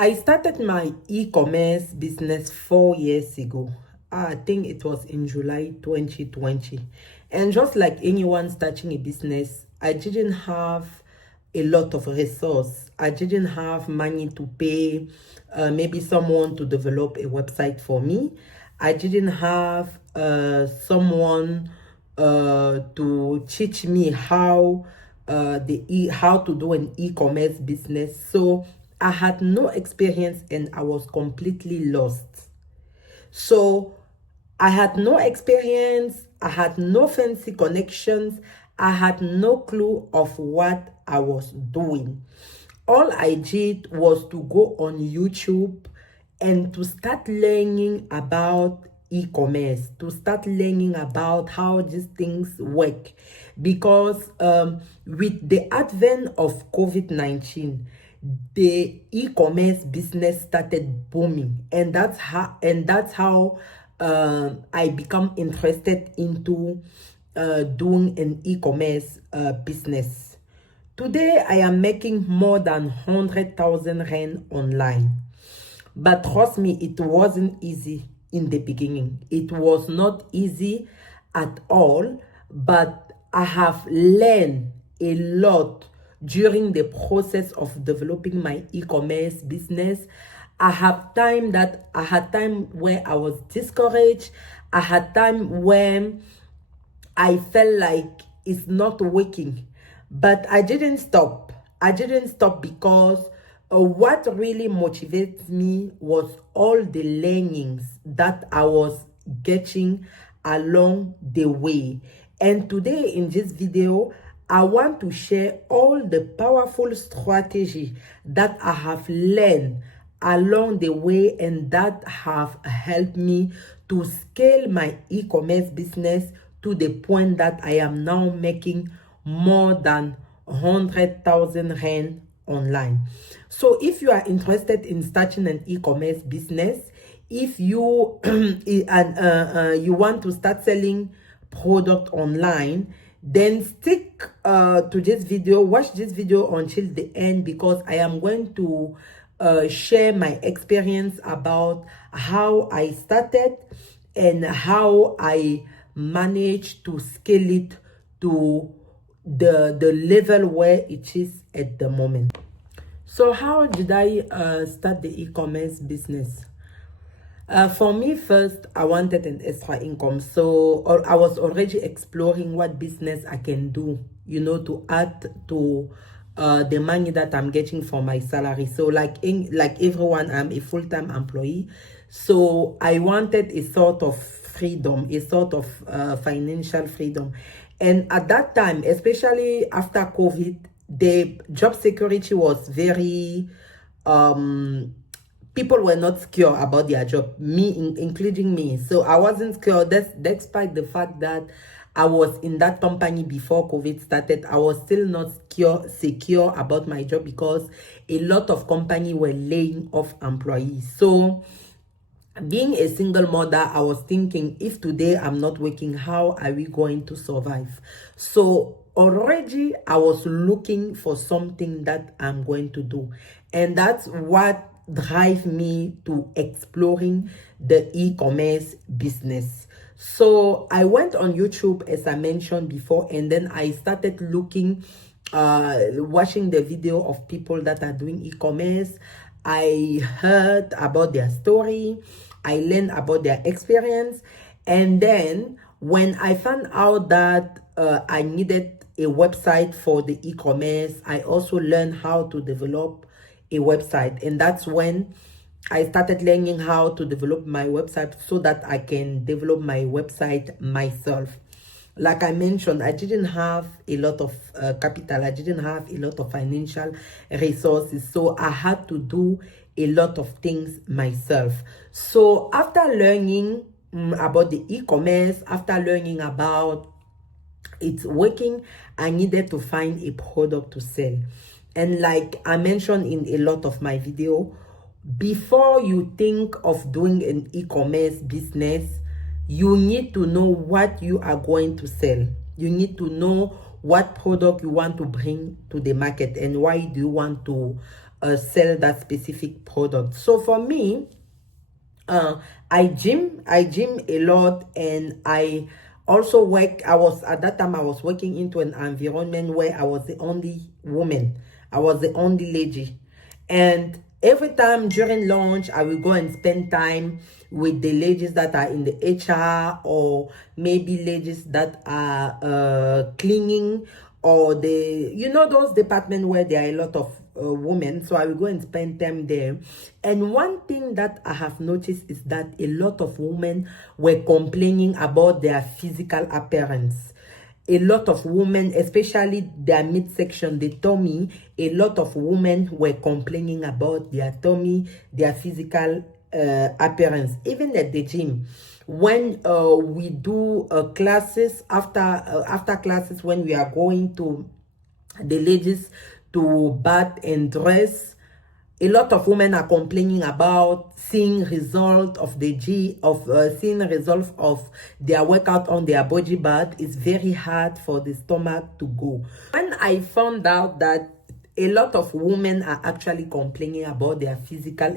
I started my e-commerce business 4 years ago. I think it was in July 2020. And just like anyone starting a business, I didn't have a lot of resource. I didn't have money to pay maybe someone to develop a website for me. I didn't have someone to teach me how to do an e-commerce business. So I had no experience and I was completely lost. So I had no experience, I had no fancy connections, I had no clue of what I was doing. All I did was to go on YouTube and to start learning about e-commerce, to start learning about how these things work. Because with the advent of COVID-19, the e-commerce business started booming, and that's how I become interested into doing an e-commerce business. Today I am making more than 100,000 rand online. But trust me, it wasn't easy in the beginning. It was not easy at all, but I have learned a lot during the process of developing my e-commerce business. I had time where I was discouraged. I had time when I felt like it's not working, but I didn't stop. I didn't stop because what really motivates me was all the learnings that I was getting along the way. And today in this video, I want to share all the powerful strategy that I have learned along the way and that have helped me to scale my e-commerce business to the point that I am now making more than 100,000 rand online. So if you are interested in starting an e-commerce business, if you you want to start selling product online, then stick to this video, watch this video until the end, because I am going to share my experience about how I started and how I managed to scale it to the level where it is at the moment. So how did I start the e-commerce business? For me, first, I wanted an extra income. So I was already exploring what business I can do, to add to the money that I'm getting from my salary. So like everyone, I'm a full-time employee. So I wanted a sort of freedom, a sort of financial freedom. And at that time, especially after COVID, the job security was very people were not secure about their job, including me. So I wasn't secure, despite the fact that I was in that company before COVID started. I was still not secure about my job because a lot of companies were laying off employees. So being a single mother, I was thinking, if today I'm not working, how are we going to survive? So already I was looking for something that I'm going to do. And that's what drive me to exploring the e-commerce business. So I went on YouTube, as I mentioned before, and then I started looking, watching the video of people that are doing e-commerce. I heard about their story, I learned about their experience, and then when I found out that I needed a website for the e-commerce, I also learned how to develop a website. And that's when I started learning how to develop my website so that I can develop my website myself. Like I mentioned, I didn't have a lot of capital. I didn't have a lot of financial resources. So I had to do a lot of things myself. So after learning about the e-commerce, after learning about it's working, I needed to find a product to sell. And like I mentioned in a lot of my video, before you think of doing an e-commerce business, you need to know what you are going to sell. You need to know what product you want to bring to the market and why do you want to sell that specific product. So for me, I gym a lot, and I also work. At that time I was working into an environment where I was the only woman. I was the only lady. And every time during lunch, I will go and spend time with the ladies that are in the HR, or maybe ladies that are cleaning, or those departments where there are a lot of women. So I will go and spend time there. And one thing that I have noticed is that a lot of women were complaining about their physical appearance. A lot of women, especially their midsection, the tummy, a lot of women were complaining about their tummy, their physical appearance. Even at the gym, when we do classes, after classes, when we are going to the ladies to bath and dress, a lot of women are complaining about seeing result of seeing result of their workout on their body, but it's very hard for the stomach to go. When I found out that a lot of women are actually complaining about their physical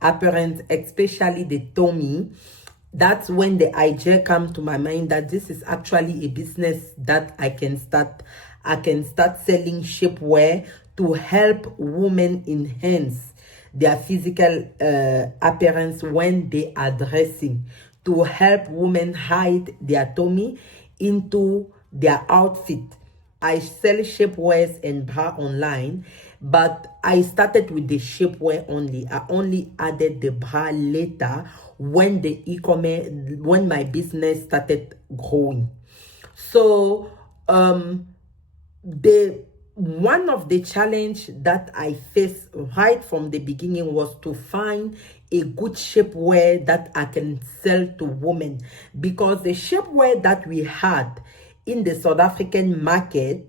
appearance, especially the tummy, that's when the idea came to my mind that this is actually a business that I can start. I can start selling shapewear to help women enhance their physical appearance when they are dressing, to help women hide their tummy into their outfit. I sell shapewears and bra online, but I started with the shapewear only. I only added the bra later when the e-commerce, when my business started growing. So one of the challenge that I faced right from the beginning was to find a good shapewear that I can sell to women, because the shapewear that we had in the South African market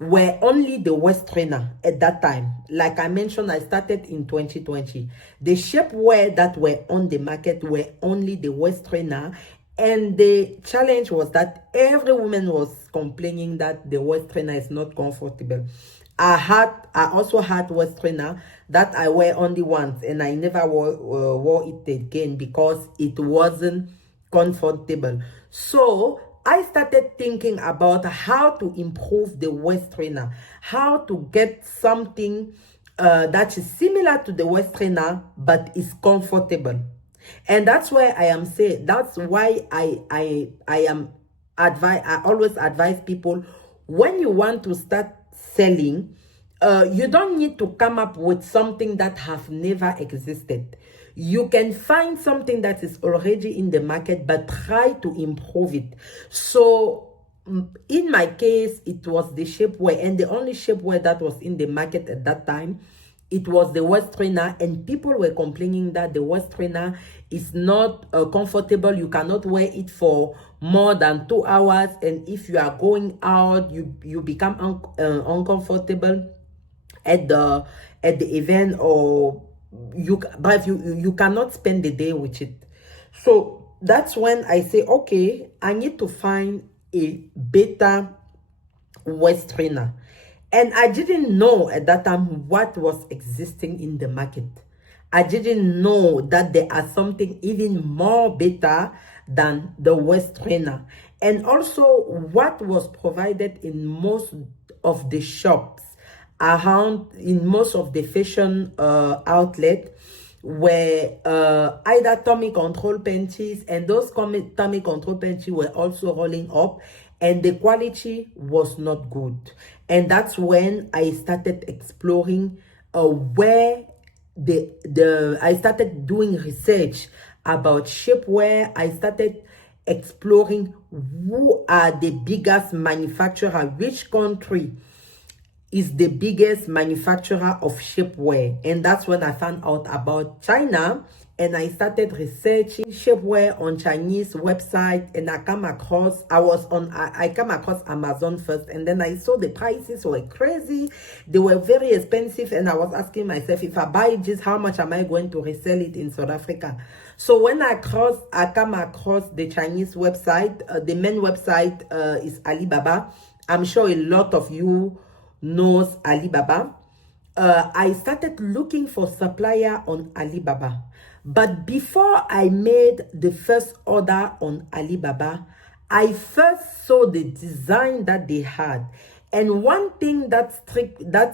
were only the waist trainer at that time. Like I mentioned, I started in 2020. The shapewear that were on the market were only the waist trainer. And the challenge was that every woman was complaining that the waist trainer is not comfortable. I also had waist trainer that I wear only once, and I never wore it again because it wasn't comfortable. So I started thinking about how to improve the waist trainer, how to get something that is similar to the waist trainer but is comfortable. And that's why I am saying, that's why I always advise people, when you want to start selling, you don't need to come up with something that have never existed. You can find something that is already in the market, but try to improve it. So in my case, it was the shapewear, and the only shapewear that was in the market at that time, it was the waist trainer, and people were complaining that the waist trainer is not comfortable. You cannot wear it for more than 2 hours, and if you are going out, you become uncomfortable at the event, or you cannot spend the day with it. So that's when I say, okay, I need to find a better waist trainer. And I didn't know at that time what was existing in the market. I didn't know that there are something even more better than the waist trainer. And also what was provided in most of the shops around, in most of the fashion outlet, were either tummy control panties, and those tummy control panties were also rolling up, and the quality was not good. And that's when I started exploring where I started doing research about shapewear. I started exploring who are the biggest manufacturer, which country is the biggest manufacturer of shapewear. And that's when I found out about China, and I started researching shapewear on Chinese website, and I came across Amazon first, and then I saw the prices were crazy. They were very expensive, and I was asking myself, if I buy this, how much am I going to resell it in South Africa? So when I come across the Chinese website, the main website is Alibaba. I'm sure a lot of you knows Alibaba. I started looking for supplier on Alibaba. But before I made the first order on Alibaba, I first saw the design that they had. And one thing that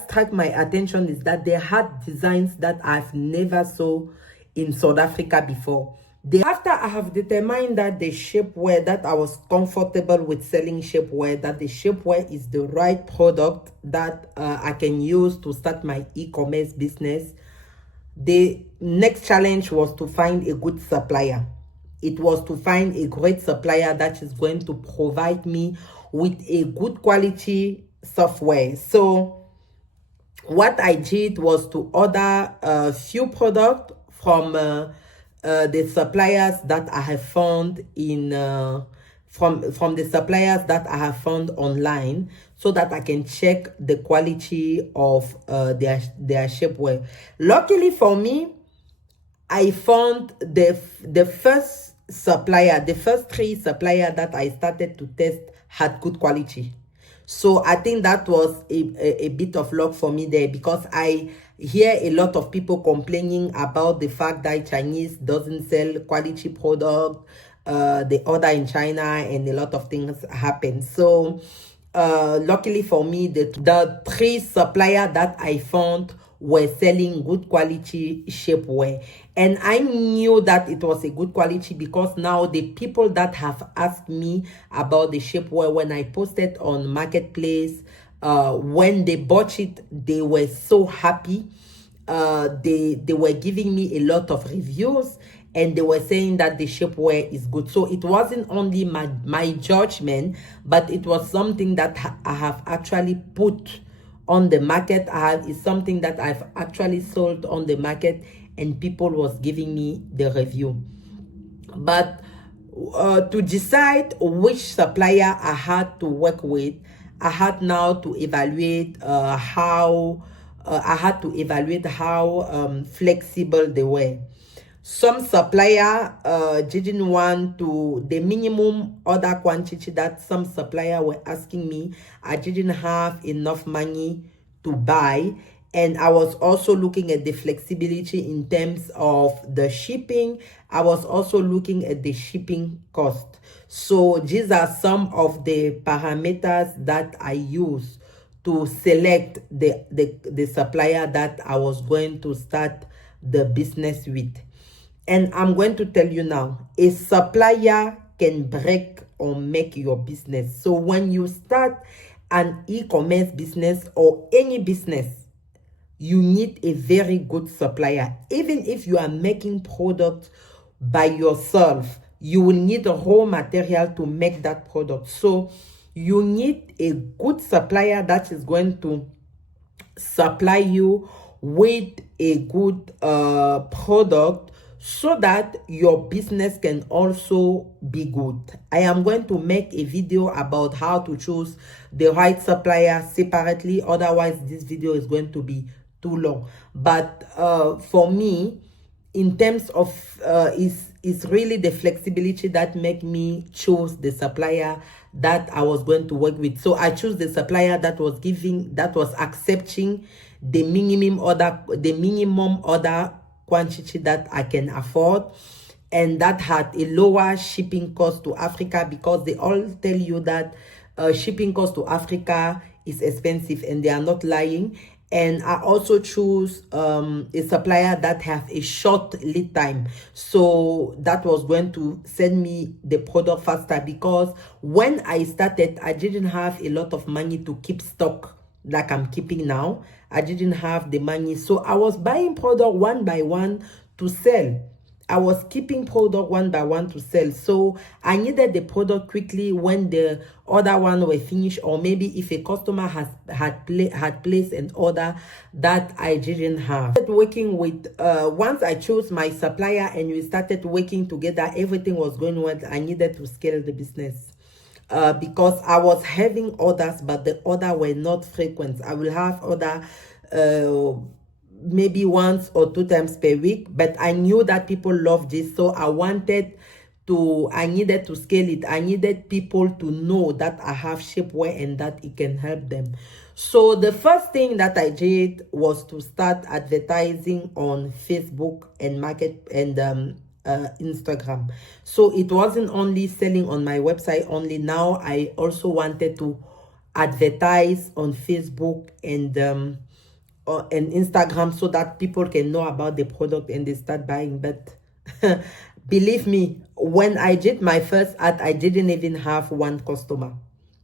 struck my attention is that they had designs that I've never saw in South Africa before. After I have determined that the shapewear, that I was comfortable with selling shapewear, that the shapewear is the right product that I can use to start my e-commerce business, the next challenge was to find a good supplier. It was to find a great supplier that is going to provide me with a good quality software. So what I did was to order a few products from the suppliers that I have found in from the suppliers that I have found online, so that I can check the quality of their shapewear. Luckily for me, I found the first supplier, the first 3 suppliers that I started to test had good quality. So I think that was a bit of luck for me there, because I hear a lot of people complaining about the fact that Chinese doesn't sell quality product, they order in China and a lot of things happen. So luckily for me, the 3 suppliers that I found were selling good quality shapewear, and I knew that it was a good quality because now the people that have asked me about the shapewear, when I posted on Marketplace, when they bought it, they were so happy. They were giving me a lot of reviews, and they were saying that the shapewear is good. So it wasn't only my judgment, but it was something that I have actually put on the market. It's something that I've actually sold on the market, and people was giving me the review. But to decide which supplier I had to work with, I had now to evaluate how flexible they were. Some supplier didn't want to, the minimum order quantity that some supplier were asking me, I didn't have enough money to buy. And I was also looking at the flexibility in terms of the shipping. I was also looking at the shipping cost. So these are some of the parameters that I use to select the supplier that I was going to start the business with. And I'm going to tell you now, a supplier can break or make your business. So when you start an e-commerce business or any business, you need a very good supplier. Even if you are making products by yourself, you will need a raw material to make that product. So you need a good supplier that is going to supply you with a good product, so that your business can also be good. I am going to make a video about how to choose the right supplier separately. Otherwise, this video is going to be too long. But for me, in terms of is really the flexibility that make me choose the supplier that I was going to work with. So I chose the supplier that was accepting the minimum order quantity that I can afford, and that had a lower shipping cost to Africa, because they all tell you that shipping cost to Africa is expensive, and they are not lying. And I also choose a supplier that have a short lead time, so that was going to send me the product faster, because when I started, I didn't have a lot of money to keep stock like I'm keeping now. I didn't have the money, so I was buying product one by one to sell. I was keeping product one by one to sell. So I needed the product quickly when the other one were finished, or maybe if a customer had placed an order that I didn't have. Working with once I chose my supplier and we started working together, everything was going well. I needed to scale the business. Because I was having orders, but the order were not frequent. I will have order maybe once or 2 times per week, but I knew that people love this, so I wanted I needed to scale it. I needed people to know that I have shapewear and that it can help them. So the first thing that I did was to start advertising on Facebook and Instagram. So it wasn't only selling on my website only. Now I also wanted to advertise on Facebook and Instagram so that people can know about the product and they start buying. But believe me, when I did my first ad, I didn't even have one customer.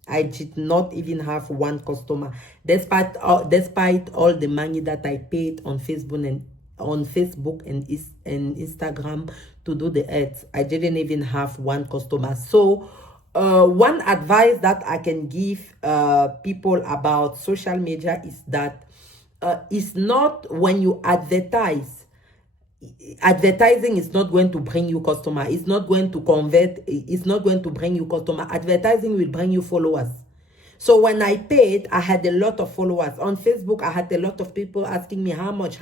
I did not even have one customer, despite all the money that I paid on Facebook and Instagram to do the ads. I didn't even have one customer. So one advice that I can give people about social media is that it's not when you advertising is not going to bring you customer. It's not going to convert. It's not going to bring you customer. Advertising will bring you followers. So when I paid, I had a lot of followers. On Facebook, I had a lot of people asking me how much,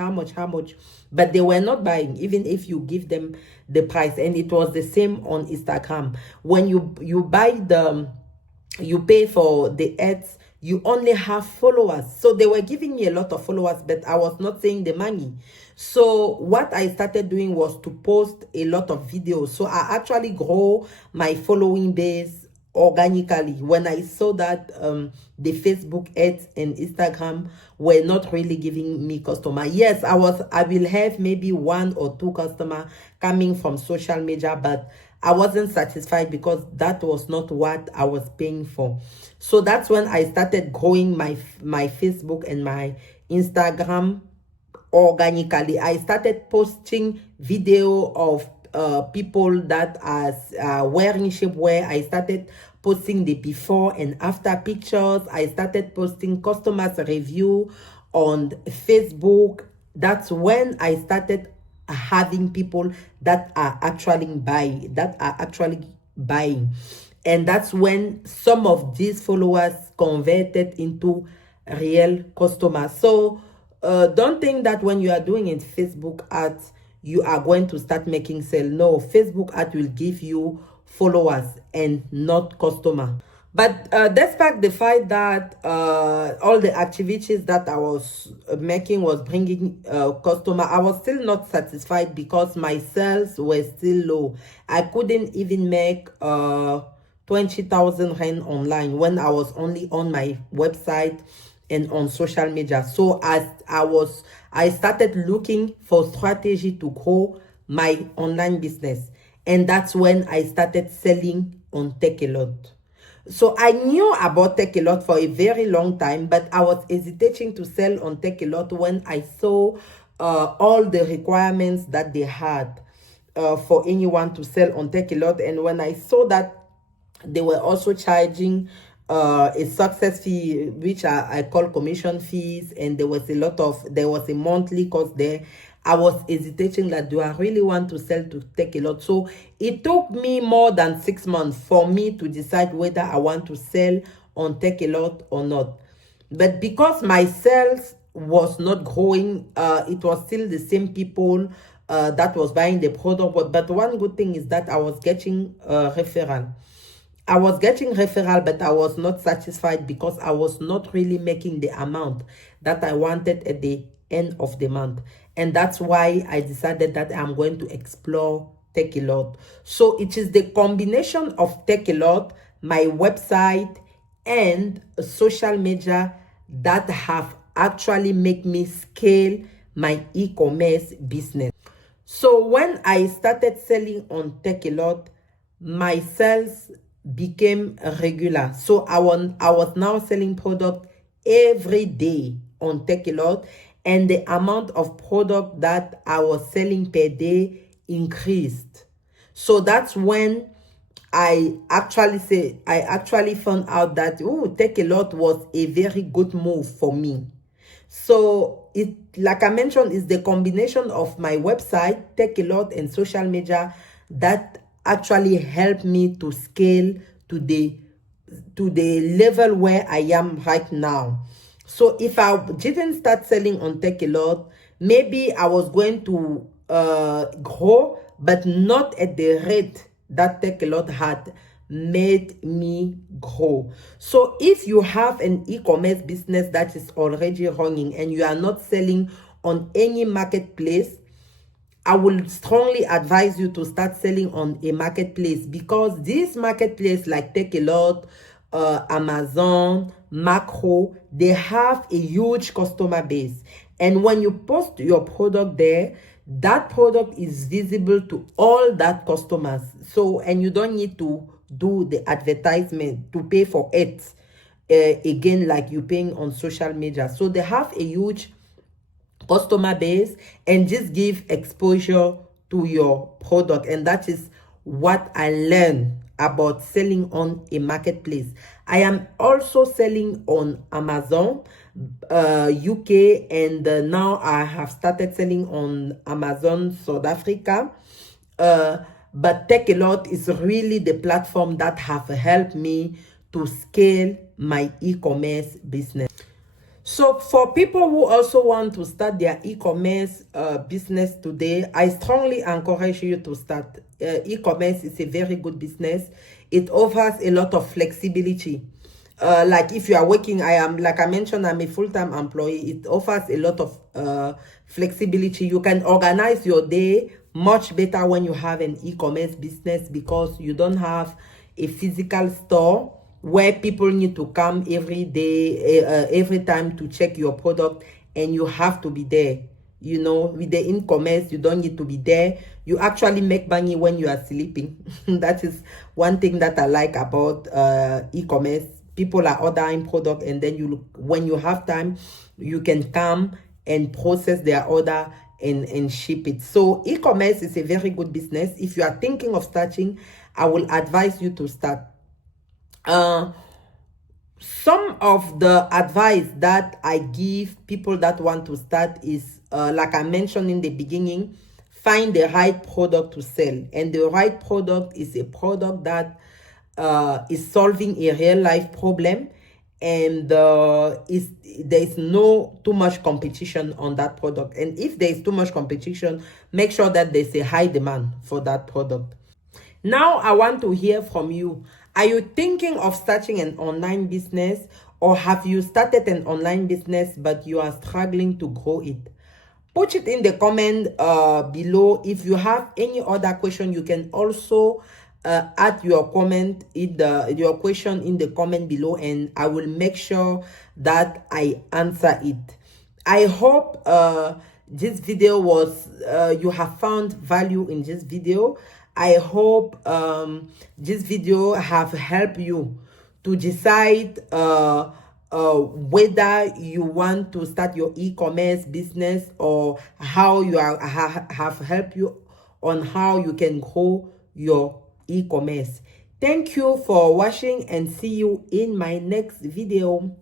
but they were not buying, even if you give them the price. And it was the same on Instagram. When you pay for the ads, you only have followers. So they were giving me a lot of followers, but I was not seeing the money. So what I started doing was to post a lot of videos. So I actually grow my following base organically when I saw that the Facebook ads and Instagram were not really giving me customer. Yes, I will have maybe 1 or 2 customer coming from social media, but I wasn't satisfied because that was not what I was paying for. So that's when I started growing my Facebook and my Instagram organically. I started posting video of people that are wearing shapewear. I started posting the before and after pictures. I started posting customers review on Facebook. That's when I started having people that are actually buying. And that's when some of these followers converted into real customers. So don't think that when you are doing it Facebook ads, you are going to start making sale. No, Facebook ad will give you followers and not customer. But despite the fact that all the activities that I was making was bringing customer, I was still not satisfied because my sales were still low. I couldn't even make 20,000 rand online when I was only on my website and on social media. So as I started looking for strategy to grow my online business, and that's when I started selling on Takealot. So I knew about Takealot for a very long time, but I was hesitating to sell on Takealot when I saw all the requirements that they had for anyone to sell on Takealot. And when I saw that they were also charging a success fee, which I call commission fees, and there was a monthly cost there, I was hesitating that do I really want to sell to Takealot? So it took me more than 6 months for me to decide whether I want to sell on Takealot or not. But because my sales was not growing, it was still the same people that was buying the product. But one good thing is that I was getting referral. But I was not satisfied because I was not really making the amount that I wanted at the end of the month. And that's why I decided that I'm going to explore Takealot. So it is the combination of Takealot, my website, and social media that have actually made me scale my e-commerce business. So when I started selling on Takealot, my sales became regular. So I was now selling product every day on Takealot, and the amount of product that I was selling per day increased. So that's when I actually found out that Takealot was a very good move for me. So it, like I mentioned, is the combination of my website, Takealot, and social media that actually helped me to scale to the level where I am right now. So if I didn't start selling on Takealot, maybe I was going to grow, but not at the rate that Take a Lot had made me grow. So if you have an e-commerce business that is already running and you are not selling on any marketplace, I will strongly advise you to start selling on a marketplace, because this marketplace like Take a Lot, Amazon, Macro, they have a huge customer base. And when you post your product there, that product is visible to all that customers. So, and you don't need to do the advertisement to pay for it again, like you paying on social media. So they have a huge customer base and just give exposure to your product. And that is what I learned about selling on a marketplace. I am also selling on Amazon UK, and now I have started selling on Amazon South Africa. But Take a Lot is really the platform that have helped me to scale my e-commerce business. So for people who also want to start their e-commerce business today, I strongly encourage you to start. E-commerce is a very good business. It offers a lot of flexibility. Like if you are working, like I mentioned, I'm a full-time employee. It offers a lot of flexibility. You can organize your day much better when you have an e-commerce business, because you don't have a physical store where people need to come every day, every time to check your product, and you have to be there. You know, with the e-commerce, you don't need to be there. You actually make money when you are sleeping. That is one thing that I like about e-commerce. People are ordering product, and then when you have time, you can come and process their order and ship it. So e-commerce is a very good business. If you are thinking of starting, I will advise you to start. Some of the advice that I give people that want to start is, like I mentioned in the beginning, find the right product to sell. And the right product is a product that is solving a real life problem, and there is no too much competition on that product. And if there is too much competition, make sure that there's a high demand for that product. Now I want to hear from you. Are you thinking of starting an online business, or have you started an online business but you are struggling to grow it? Put it in the comment below. If you have any other question, you can also add your comment your question in the comment below, and I will make sure that I answer it. I hope this video was you have found value in this video. I hope this video have helped you to decide whether you want to start your e-commerce business, or how you have helped you on how you can grow your e-commerce. Thank you for watching, and see you in my next video.